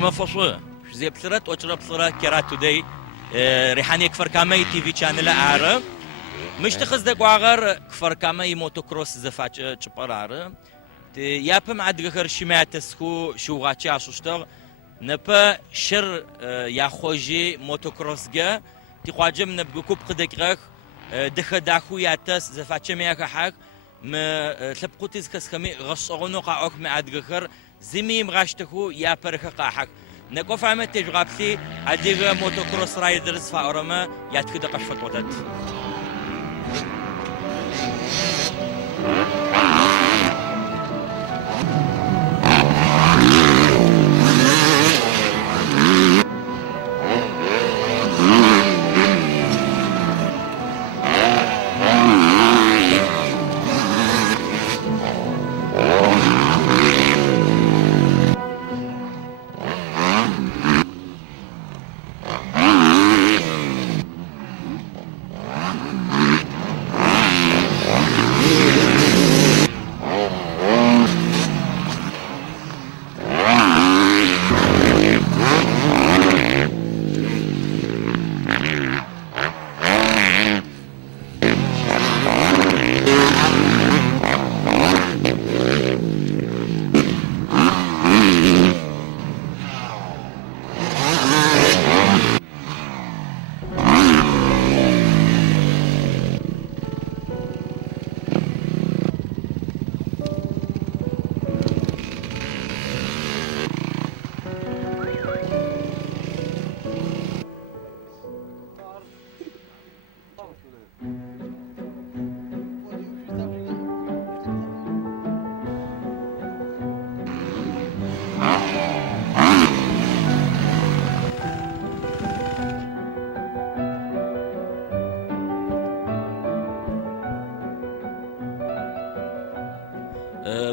شما فصل زي بثرت وشرب بثرة كراتو دي ريحاني كفر كامي تي في شانل عارة مش تخزدك وعغر كفر كامي موتوكروس زفاج شبار عارة يابم عاد غير شماعة تسكو شو غاتشي عشوشتغ نبا شر يا خوجي موتوكروس جا تقواجم نبقوكو بقدك غير دخل داخو ياتس زفاج مياك حق ما ثبقوتيز كسكمي غصغونو قاعوك معاد غير زمي مغاشتكو يا برخ قاحك نقف عمت تجربتي اديغ موتوكروس رايدرز فاورما ياتكد قشفت وتت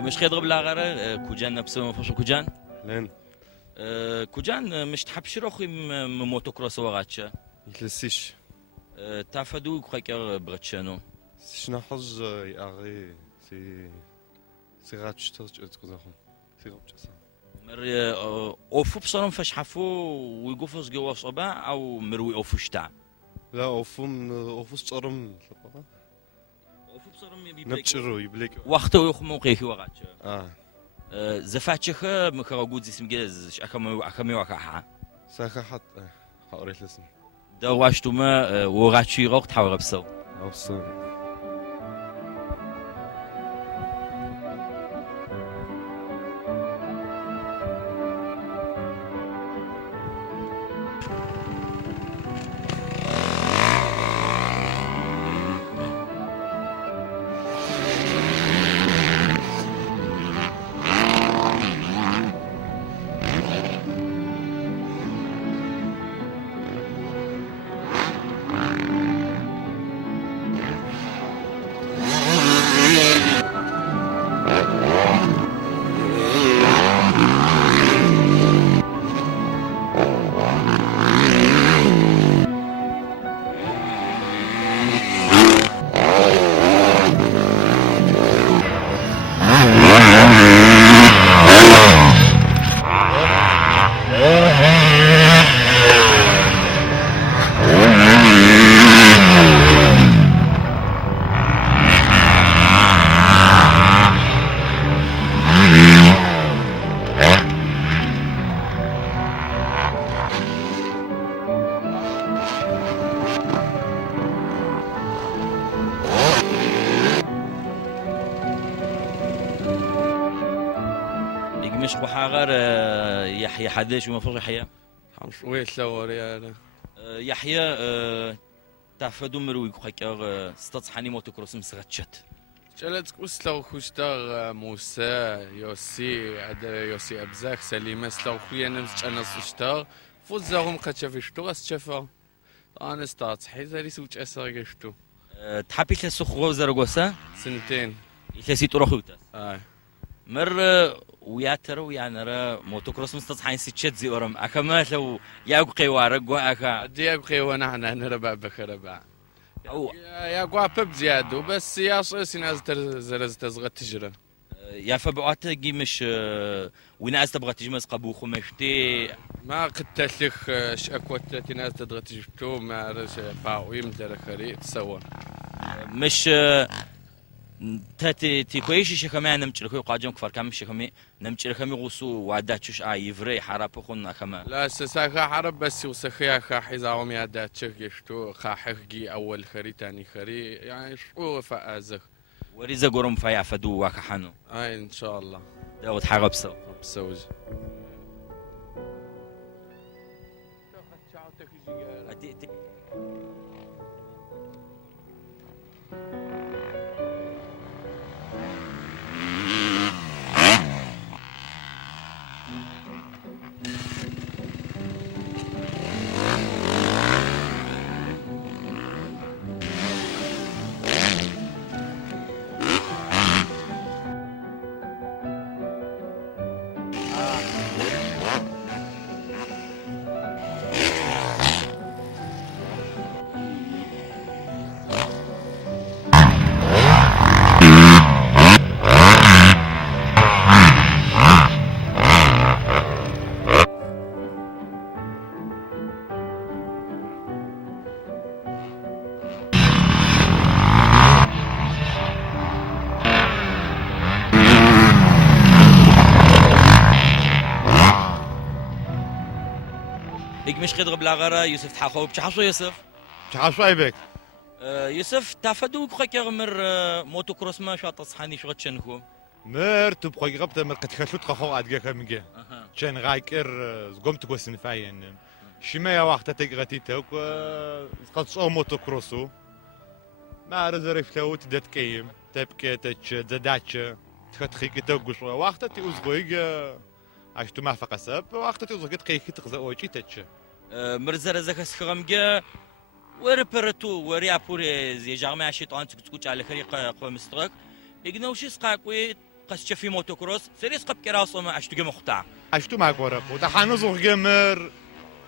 مش خيضرب لا غير كوجان نفسه مفوش كوجان لين كوجان مش تحب شروخي موتوكروس وغاتشا يتلسيش تافدو كخير برتشانو شنا حظ ياغي سي غاتشتر تقزاخو سي غاتشا مر اوفو بصرم فاش حفو ويقفز جوا صبا او مروي اوفوش تاع لا اوفو صرم اوفو بصرم نبشرو يبليك وقته يخمو قيخي وغاتشا زفاتشخ مخرجود اسم جاز أكمل وكحة ساخحت قريت الاسم دواشتو ما وغاتشي روق تحاول بسو أوصل مش بحاغر يحيى حدش ومفروض يحيى حمش ويش لوري يحيى تافدو مروي كخير ستصحني موتوكروس مسغتشت جلت كوسلو خوشتاغ موسى يوسي عدا يوسي أبزاك سليمة سلو خويا نمس أنا سوشتاغ فوزاهم قتشافيشتو أسشافا أنا ستاتصحي زاري سوش أساقشتو تحبي تسوخ غوزر غوسا سنتين يتلسي تروحوتا مر وياتر ويانرا موتوكروس مستصحين سيتشت زي أورم أكما لو ياقو قيوارق وأكا دي ياقو قيوانا حنا نربع بخربع ياقو بب زيادو بس يا صيصي ناز زرز تزغت تجرى يا فبعات جي مش وين تبغى تجمز قبوخ ومشتي ما قد تلخ شأكوت تناس تدغى تجبتو ما رش باويم تلخري تسوى مش تي كويش شكمي نمشي لكوي قاجم كفر كم شكمي نمشي لكمي غوسو وعداتش يفري حراب خون كما لا سساخا حرب بس وسخيا خا حزاوم يا داتشك يشتو خا حقي اول خري تاني خري يعني شو فازخ وريزا قرم فيا فدو واكحنو اي ان شاء الله داود حاجه بسو بسوج هيك مش قد قبل غرا يوسف تحاخو بتحصو يوسف شحال عيبك يوسف تافدو بخك يغمر موتو كروس ما شاط صحاني شغت شنكو مر تبقى قبت مر قد خلوت قخو ادغه كمجه كان غايكر قمت كوسن فاين شما يا وقت تقغتي توك قد صو موتو كروسو ما رزرف فلوت دت كيم تبكي تش زداتش تخيك توقش وقت تي ازغويج عشتو ما فقسب وقت تي ازغيت قيك تخزا اوجي تش مرزر زك سخمجه وربرتو وريا بوري زي جامع شي طان تكوتش على خريق قمسترك يجنوش سقاقوي قس في موتو كروس سريس قب كراسو ما اشتو مختع عشتو ما قورب وتحانزو جمر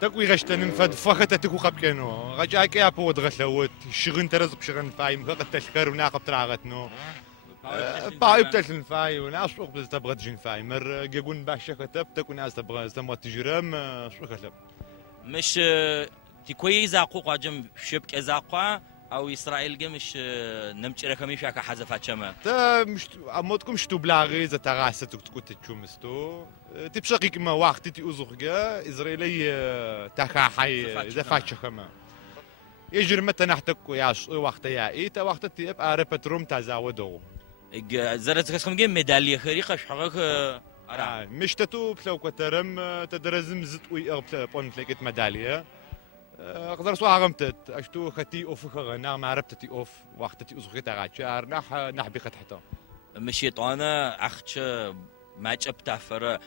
تقوي غشتن فد فخت تكو قب كانو غجاك يا بو دغلوت شغن ترز بشغن فايم فقط تشكر وناقب تراغتنو بايب تلفن فاي وناس شوق بس تبغى تجين فاي مر جيقون باشا كتب تكون ناس تبغى سمو تجرم شو كتب مش تكوي زاقو قاجم شبك زاقوا او اسرائيل جمش نمشي ركمي فيك حذفات شما تا مش امودكم شتو بلاغي ز تغاسه تكون تشومستو تبشقي كما وقت تي اوزغا اسرائيلي تاخا حي زفاتش خما يجر متى نحتك يا وقت يا اي تا وقت تي اب اربت روم تزاودو زرت كسكم جيم ميداليه خريقه شحقك مش تتو بلو كترم تدرزم زت وي بون فليكت ميداليه اقدر سو عرمتت اشتو ختي اوف خغنا ما عرفتي اوف وقت تي اوزغي تاغاتشار نح بقت حتى مشيت انا اخش ما جبت فر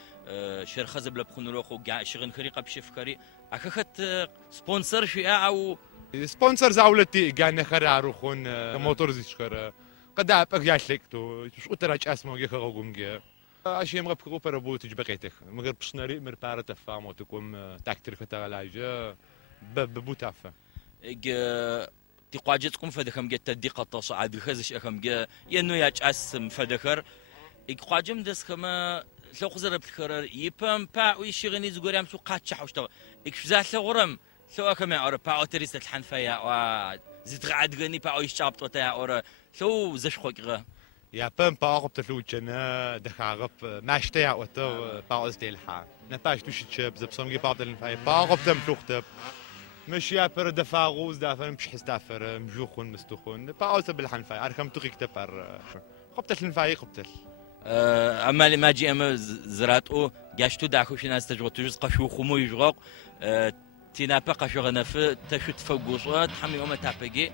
شرخه زبل بخون روخو شغن خريقه بشفكري اخخت سبونسر شي او سبونسر زاولتي قانا خرا روخون موتور زيشخر قد ابق ياشلكتو شو تراج اسمو جي خغوم جي اشي مغب كوبا ربوت جبقيتك مغرب شنري مر بارت فامو تكون تاكتر كتالاجا ببوتافا تقواجتكم فدخم جت تدقه تصعد خزش اخم جا ينو ياج اسم فدخر يقواجم دس كما لو خزر بخرر يبم با ويشغني زغوريام سو قاتش حوشتو يكفزات لغرم سو كما اور با اوتريست الحنفيا و زتقعد غني با يشابطو تا اور سو زش خوغه يا بم باقب تلوجنا دخاغب ماشتيا اوتو باوز ديلها نباش توشيتشب زبسومغي بابدل الفاي باقب تم فلوختب مش يا بر دفاغوز دافر مش حس دافر مجوخون مستوخون باوز بالحنفاي ارخم تقيك تبر قبتل الفاي قبتل اما لما جي ام زراتو جاشتو داخوش ناس تجوتو جز قشو خمو يجغق تينا بقى شغنا في تشوت فوقوصات حمي يوم تابجي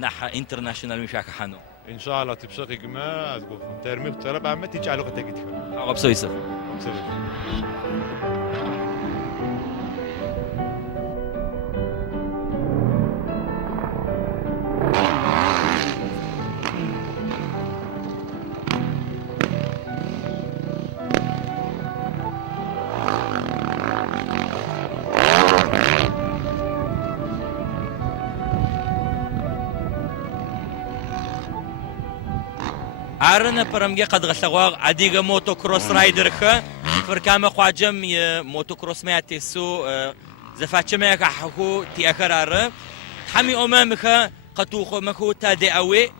نحا انترناشونال مشاك حنو ان شاء الله تبشقي كما تقول ترمي بتربع ما تيجي على قتك عقب سويسف عارنا برمجة قد غسواغ عديقة موتو كروس رايدر خا فركامة خواجم موتو كروس ما تسو زفاتش ما يكحكو تيأخرار حمي أمامك قطوخ مكو تادي أوي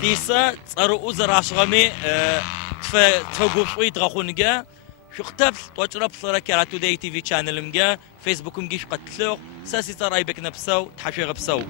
تيسا تصارو زراش غمي تفقو شوي تغخونجا شو اختب توجرب صورة كراتو داي تي في channel مجا فيسبوك مجيش قتلو ساسي تراي بك نفسو تحشي غبسو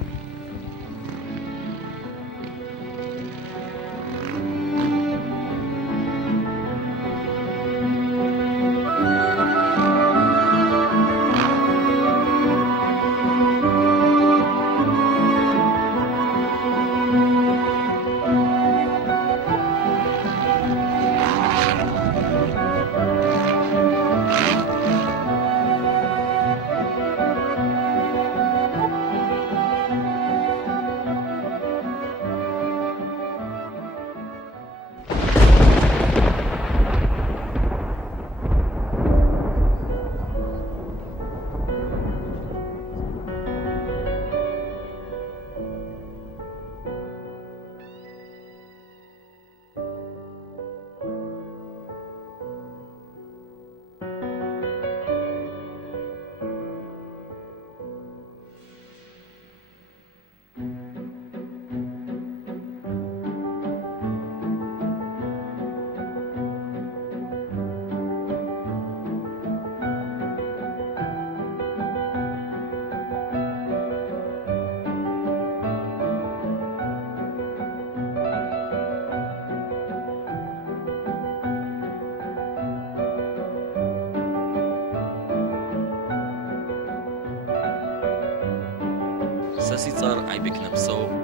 ساسي صار عيبك نفسه